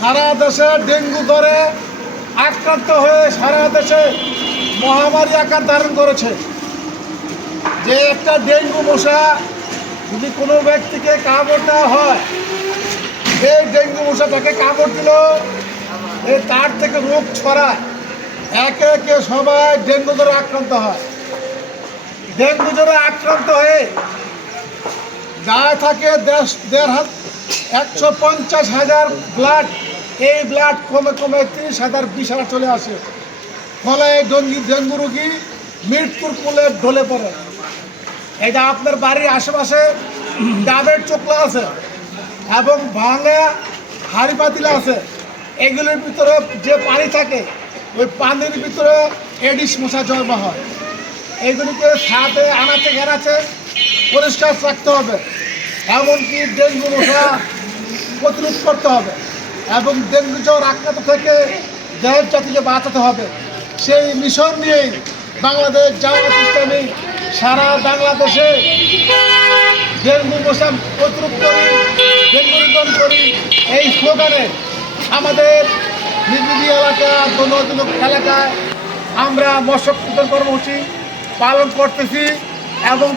সারা দেশে ডেঙ্গু জ্বরে আক্রান্ত হয়ে সারা দেশে মহামারী আকার ধারণ করেছে। যে একটা ডেঙ্গু মশা যদি কোনো ব্যক্তিকে কামড় দেওয়া হয় এই ডেঙ্গু মশা তাকে কামড় দিল এই তার থেকে রোগ ছড়ায়। একে একে সবাই ডেঙ্গু জ্বরে আক্রান্ত হয়। ডেঙ্গু জ্বরে আক্রান্ত হয়ে যা থাকে দেশ দেড় হাত একশো পঞ্চাশ হাজার ব্লাড এই ব্লাড কমে কমে তিরিশ হাজার বিশ হাজার চলে আসে। ফলে ডেঙ্গি, ডেঙ্গু রোগী মৃত্যুর কোলে ঢলে পড়ে। এটা আপনার বাড়ির আশেপাশে ডাবের চোখলা আছে এবং ভাঙা হাড়ি পাতিলা আছে, এগুলোর ভিতরে যে পানি থাকে, ওই পানির ভিতরে এডিস মশা জন্ম হয়। এইগুলিকে সাথে আনাচে ঘেরাচে পরিষ্কার রাখতে হবে। এমনকি ডেঙ্গু মশা প্রতিরোধ করতে হবে। এবং ডেঙ্গু জ্বর আক্রান্ত থেকে দেহের জাতিকে বাঁচাতে হবে। সেই মিশন নিয়েই বাংলাদেশ জামাত ইসলামী সারা বাংলাদেশে ডেঙ্গু মশা প্রতিরোধ করি ডেঙ্গু নিধন করি এই স্লোগানে আমাদের নির্বিধি এলাকা দোনদিন এলাকায় আমরা মশক কর্মসূচি পালন করতেছি এবং